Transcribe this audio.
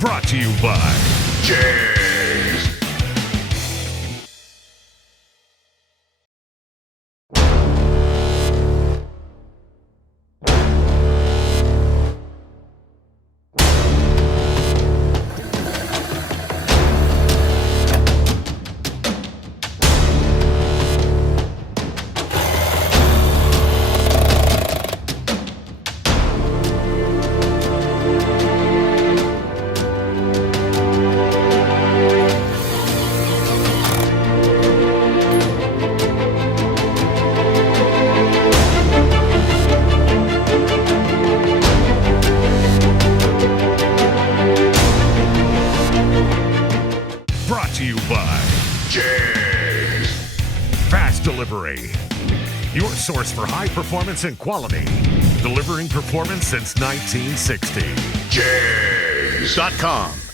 Brought to you by JEGS. Brought to you by JEGS. Fast Delivery. Your source for high performance and quality. Delivering performance since 1960. JEGS.com.